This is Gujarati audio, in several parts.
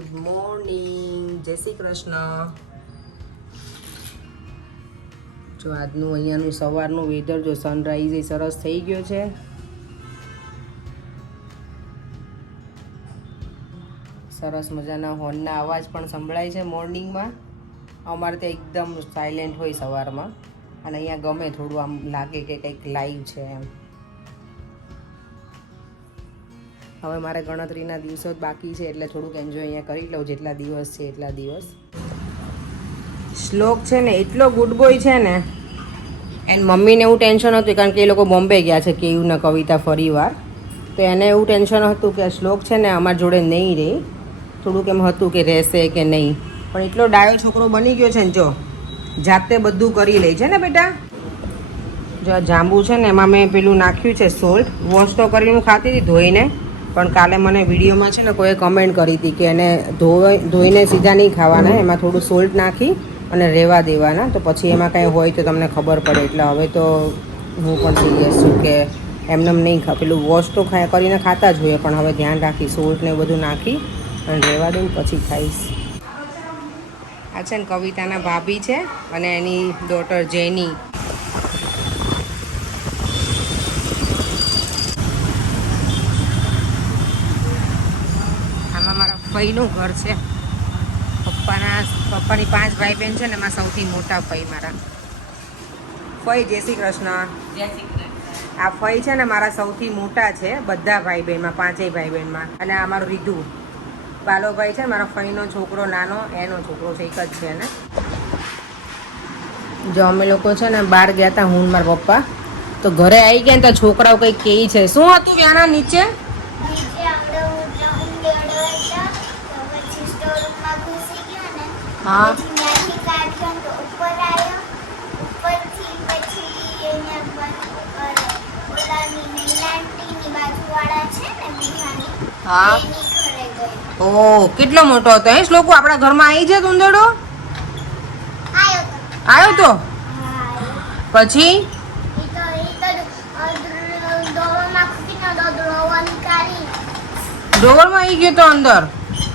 ગુડ મોર્નિંગ, જય શ્રી કૃષ્ણ. જો આજનું અહીંયાનું સવારનું વેધર જો સનરાઈઝ એ સરસ થઈ ગયો છે. સરસ મજાના હોર્નના અવાજ પણ સંભળાય છે મોર્નિંગમાં. અમારે ત્યાં એકદમ સાયલેન્ટ હોય સવારમાં, અને અહીંયા ગમે થોડું આમ લાગે કે કંઈક લાઈવ છે એમ. હવે મારે ગણતરીના દિવસો જ બાકી છે એટલે થોડુંક એન્જોય અહીંયા કરી લઉં. જેટલા દિવસ છે એટલા દિવસ. શ્લોક છે ને એટલો ગુડ બોય છે ને, એન મમ્મીને એવું ટેન્શન હતું કારણ કે એ લોકો બોમ્બે ગયા છે કેયુર ને કવિતા ફરી વાર. તો એને એવું ટેન્શન હતું કે શ્લોક છે ને અમારી જોડે નહીં રહે. થોડુંક એમ હતું કે રહેશે કે નહીં, પણ એટલો ડાયો છોકરો બની ગયો છે ને. જો જાતે બધું કરી લે છે ને બેટા. જો આ જાંબુ છે ને એમાં મેં પેલું નાખ્યું છે સોલ્ટ. વોશ તો કરીને હું ખાતી હતી ધોઈને, પણ કાલે મને વિડીયોમાં છે ને કોઈએ કમેન્ટ કરી હતી કે એને ધોઈને સીધા નહીં ખાવાના, એમાં થોડું સોલ્ટ નાખી અને રહેવા દેવાના, તો પછી એમાં કંઈ હોય તો તમને ખબર પડે. એટલે હવે તો હું પણ સિરિયસ છું કે એમને નહીં પેલું વોશ તો કરીને ખાતા જ હોઈએ, પણ હવે ધ્યાન રાખી સોલ્ટ ને બધું નાખી અને રહેવા દઉં પછી ખાઈશ. આ છે ને કવિતાના ભાભી છે અને એની ડોટર જેની. આમાં મારા ફઈનું ઘર છે. પપ્પાની 5 ભાઈ બહેન છે ને, એમાં સૌથી મોટા ફઈ મારા. ફઈ જય શ્રી કૃષ્ણ. જય શ્રી કૃષ્ણ. આ ફઈ છે ને મારા સૌથી મોટા છે બધા ભાઈ બહેનમાં, 5 ભાઈ બહેનમાં. અને આ મારું રીધુ બાલોભાઈ છે મારા ફઈનો છોકરો નાનો, એનો છોકરો છે, એક જ છે ને. જો અમે લોકો છે ને બહાર ગયા હતા હું મારા પપ્પા, તો ઘરે આવી ગયા ને તો છોકરાઓ કંઈક કહે છે. શું હતું વ્યાના નીચે? હા હા. ઓ કેટલો મોટો હતો એ શ્લોકો? આપણા ઘરમાં આવી જાય ઉંદરડો? આવ્યો તો પછી ડોવરમાં આવી ગયો તો અંદર.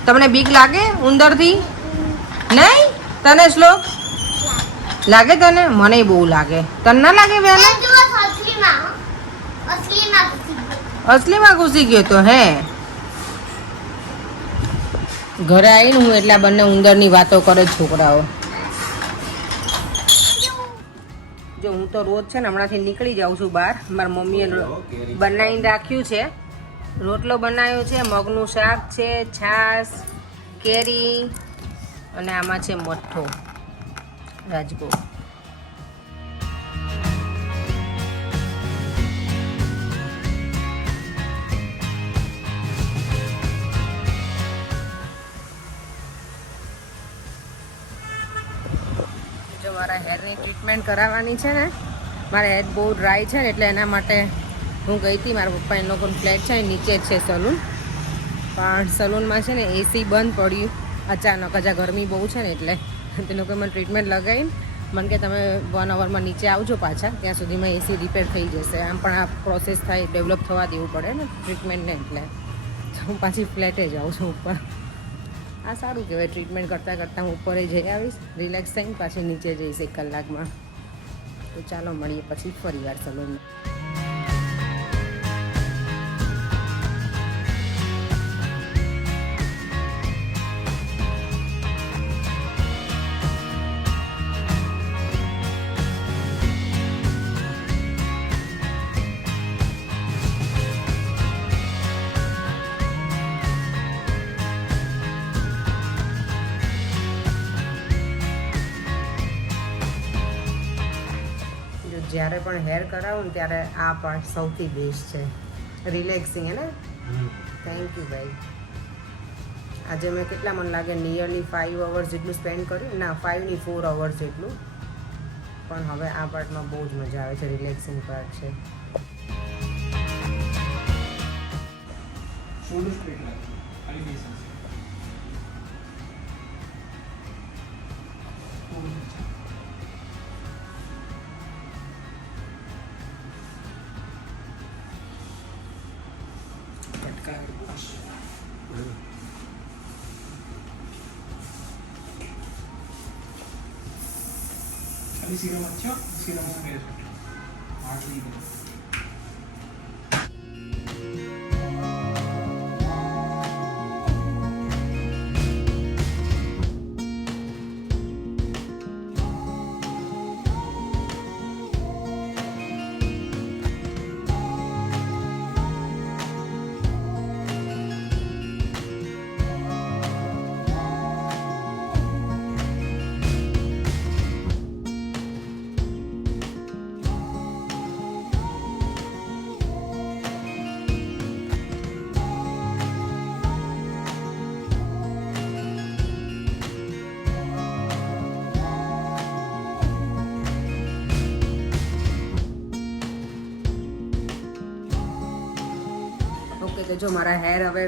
તમને બીક લાગે ઉંદરથી? નહીં તને શ્લોક લાગે? તને? મને બહુ લાગે. તને ના લાગે બેને? અસલીમાં ઘૂસી ગયો તો હે. ઘરે આવીને હું એટલા બંને ઉંદરની વાતો કરે છોકરાઓ. જો હું તો રોજ છે ને હમણાંથી નીકળી જાઉં છું બહાર. મારી મમ્મીએ બનાવીને રાખ્યું છે. રોટલો બનાવ્યો છે, મગનું શાક છે, છાશ, કેરી, અને આમાં છે મઠ્ઠો રાજગો. જો મારા હેરની ટ્રીટમેન્ટ કરાવવાની છે ને, મારા હેર બહુ ડ્રાય છે ને, એટલે એના માટે હું ગઈ હતી. મારા પપ્પા એ લોકોનું ફ્લેટ છે નીચે જ છે સલૂન, પણ સલૂનમાં છે ને એસી બંધ પડ્યું અચાનક. જ ગરમી બહુ છે ને એટલે તે લોકો મને ટ્રીટમેન્ટ લગાવીને મને કે તમે 1 અવરમાં નીચે આવજો પાછા, ત્યાં સુધીમાં એસી રિપેર થઈ જશે. આમ પણ આ પ્રોસેસ થાય, ડેવલપ થવા દેવું પડે ને ટ્રીટમેન્ટને, એટલે હું પાછી ફ્લેટે જાઉં છું ઉપર. આ સારું કહેવાય, ટ્રીટમેન્ટ કરતાં કરતાં હું ઉપર જઈ આવીશ, રિલેક્સ થઈને પાછી નીચે જઈશ 1 કલાકમાં. તો ચાલો મળીએ પછી ફરી વાર સલૂનમાં. જ્યારે પણ હેર કરાવું ને ત્યારે આ પાર્ટ સૌથી બેસ્ટ છે, રિલેક્સિંગ. હે ને? થેન્ક યુ ભાઈ. આજે મેં કેટલા મને લાગે નિયરલી 5 અવર્સ જેટલું સ્પેન્ડ કર્યું. ના 5 ની 4 અવર્સ જેટલું. પણ હવે આ પાર્ટમાં બહુ જ મજા આવે છે, રિલેક્સિંગ પાર્ટ છે. अभी सीरम अच्छा सीरम से मेरे हार्ट नहीं कर ઓકે તો જો મારા હેર હવે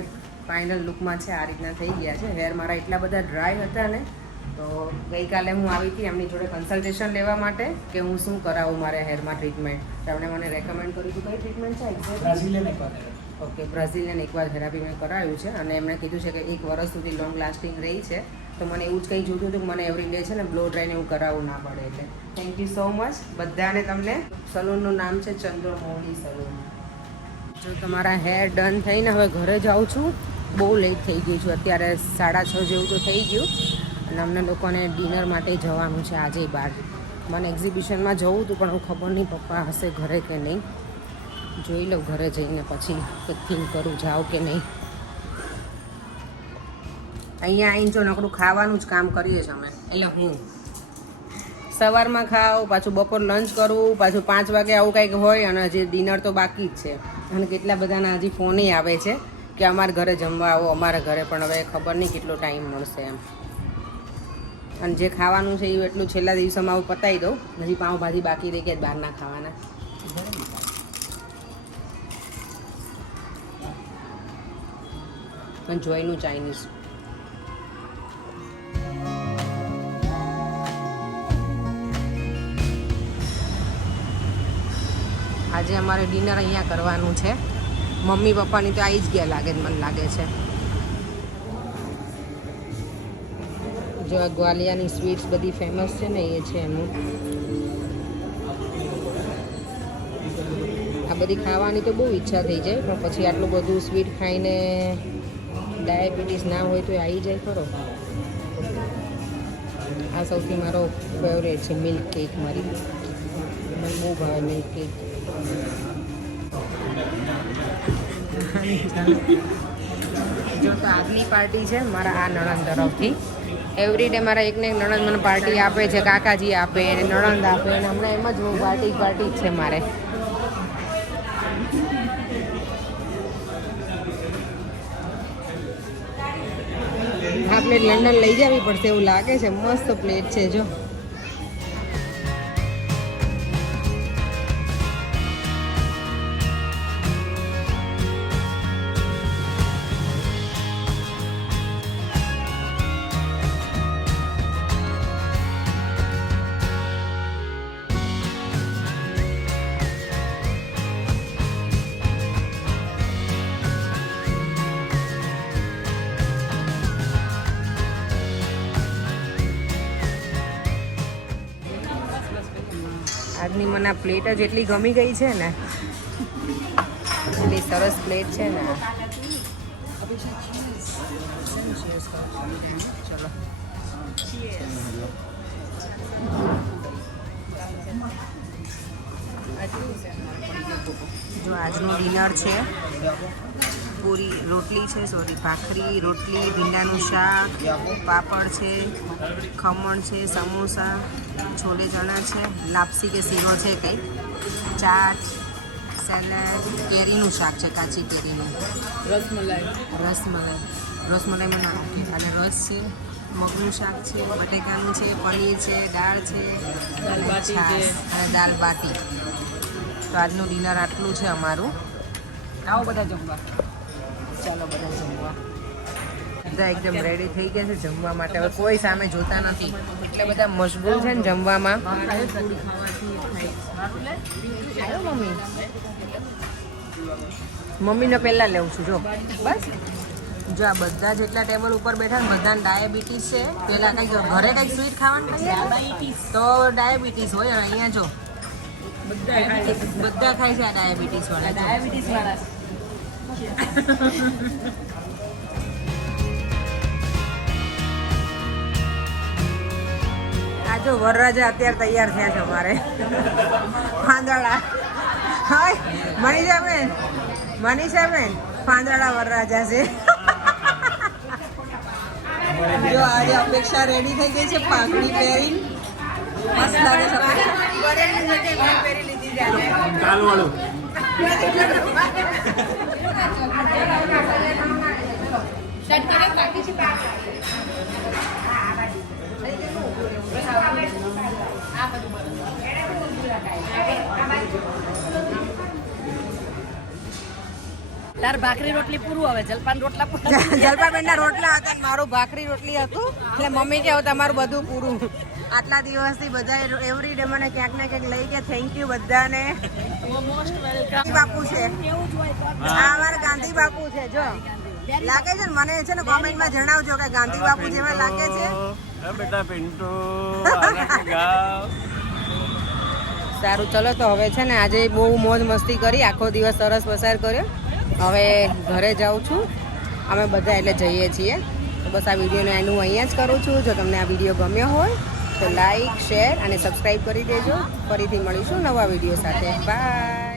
ફાઇનલ લુકમાં છે, આ રીતના થઈ ગયા છે. હેર મારા એટલા બધા ડ્રાય હતા ને, તો ગઈકાલે હું આવી હતી એમની જોડે કન્સલ્ટેશન લેવા માટે કે હું શું કરાવું મારે હેરમાં ટ્રીટમેન્ટ. તો એમણે મને રેકમેન્ડ કર્યું હતું કઈ ટ્રીટમેન્ટ છે બ્રાઝિલિયન એકવાર ઓકે બ્રાઝિલિયન એકવાર થેરાપી મેં કરાવ્યું છે અને એમણે કીધું છે કે 1 વર્ષ સુધી લોંગ લાસ્ટિંગ રહી છે. તો મને એવું જ કંઈ જોતું હતું કે મને એવરી ડે છે ને બ્લો ડ્રાયને એવું કરાવવું ના પડે. એટલે થેન્ક યુ સો મચ બધાને. તમને સલૂનનું નામ છે ચંદ્રમૌલી સલૂન. જો તમારા હેર ડન થઈને હવે ઘરે જાઉં છું. બહુ લેટ થઈ ગયું છું, અત્યારે 6:30 જેવું તો થઈ ગયું અને અમને લોકોને ડિનર માટે જવાનું છે આજે બહાર. મને એક્ઝિબિશનમાં જવું હતું પણ હું ખબર નહીં પપ્પા હશે ઘરે કે નહીં. જોઈ લઉં ઘરે જઈને પછી થિંક કરું જાઉં કે નહીં. અહીંયા આવીને જો નકરું ખાવાનું જ કામ કરીએ છીએ અમે. એટલે હું સવારમાં ખાઉં, પાછું બપોર લંચ કરું, પાછું 5 વાગે આવું કંઈક હોય અને હજી ડિનર તો બાકી જ છે. અને કેટલા બધાના હજી ફોને આવે છે કે અમારા ઘરે જમવા આવો અમારા ઘરે, પણ હવે ખબર નહીં કેટલો ટાઈમ મળશે એમ. અને જે ખાવાનું છે એ એટલું છેલ્લા દિવસોમાં આવું પતાવી દઉં. હજી પાઉંભાજી બાકી રહી ગયા બહારના ખાવાના. પણ જોઈનું ચાઇનીઝ આજે અમારે ડિનર અહીંયા કરવાનું છે. મમ્મી પપ્પાની તો આવી જ ગયા લાગે મને લાગે છે. જો આ ગ્વાલિયાની સ્વીટ્સ બધી ફેમસ છે ને એ છે એનું. આ બધી ખાવાની તો બહુ ઈચ્છા થઈ જાય પણ પછી આટલું બધું સ્વીટ ખાઈને ડાયાબિટીસ ના હોય તો એ આવી જાય ખરો. આ સૌથી મારો ફેવરેટ છે મિલ્ક કેક. મારી મને બહુ ભાવે મિલ્ક કેક. જો તો આગલી પાર્ટી છે મારા આ નણંદ તરફથી. એવરી ડે મારા એકને એક નણંદ મને પાર્ટી આપે છે, કાકાજી આપે અને નણંદ આપે અને હમણાં એમ જ પાર્ટી જ છે મારે. આ પ્લેટ લંડન લઈ જવી પડશે એવું લાગે છે. મસ્ત પ્લેટ છે જો. આજની મને આ પ્લેટ જ એટલી ગમી ગઈ છે ને, એટલી સરસ પ્લેટ છે ને. ચલો જો આજનું ડિનર છે. પૂરી રોટલી છે, ભાખરી, રોટલી, ભીંડાનું શાક, પાપડ છે, ખમણ છે, સમોસા, છોલે ચણા છે, લાપસી કે શીરો છે કંઈ, ચાટ, સેલેડ, કેરીનું શાક છે, કાચી કેરીનું, રસમલાઈમાં નાખી અને રસ છે, મગનું શાક છે, બટેકાનું છે, પનીર છે, દાળ છે, છાશ અને દાલ બાટી. તો આજનું ડિનર આટલું છે અમારું. આવો બધા જમવા. ચાલો બધા જમવા. બધા એકદમ રેડી થઈ ગયા છે જમવા માટે. હવે કોઈ સામે જોતા નથી એટલે બધા મશગુલ છે ને જમવામાં. મમ્મીને પહેલાં લેવું છું જો બસ. જો આ બધા જેટલા ટેબલ ઉપર બેઠા ને બધાને ડાયાબિટીસ છે. પેલા કંઈક ઘરે કંઈક સ્વીટ ખાવાનું ડાયાબિટીસ તો ડાયાબિટીસ હોય અને અહીંયા જો બધા ખાય છે આ ડાયાબિટીસ વાળા. આ જો વરરાજા અત્યારે તૈયાર થયા છે અમારે ફાંદડા. હાય મનીષાબેન ફાંદડા વરરાજા છે. જો આજે અપેક્ષા રેડી થઈ ગઈ છે પાઘડી પહેરી મસ્ત લાગે છે. પહેરી લીધી છે તાર ભાખરી રોટલી પૂરું હવે જલપાન રોટલા જલપાબેનના રોટલા હતા ને મારું ભાખરી રોટલી હતું એટલે મમ્મી કહે તમારું બધું પૂરું. આટલા દિવસથી બધા એવરી ડે મને ક્યાંક ને ક્યાંક લઈ ગયા. થેન્ક યુ બધાને. બાપુ છે આ અમારા ગાંધી બાપુ છે. જો લાગે છે ને મને છે ને કોમેન્ટમાં જણાવજો કે ગાંધી બાપુ જેવા લાગે છે. બેટા પિન્ટુ સારું ચલો તો હવે છે ને આજે બહુ મોજ મસ્તી કરી. આખો દિવસ સરસ પસાર કર્યો. હવે ઘરે જાઉં છું અમે બધા એટલે જઈએ છીએ. તો બસ આ વિડીયોને એન્ડ હું અહીંયા જ કરું છું. જો તમને આ વિડીયો ગમ્યો હોય તો લાઈક શેર અને સબસ્ક્રાઈબ કરી દેજો. ફરીથી મળીશું નવા વિડીયો સાથે. બાય.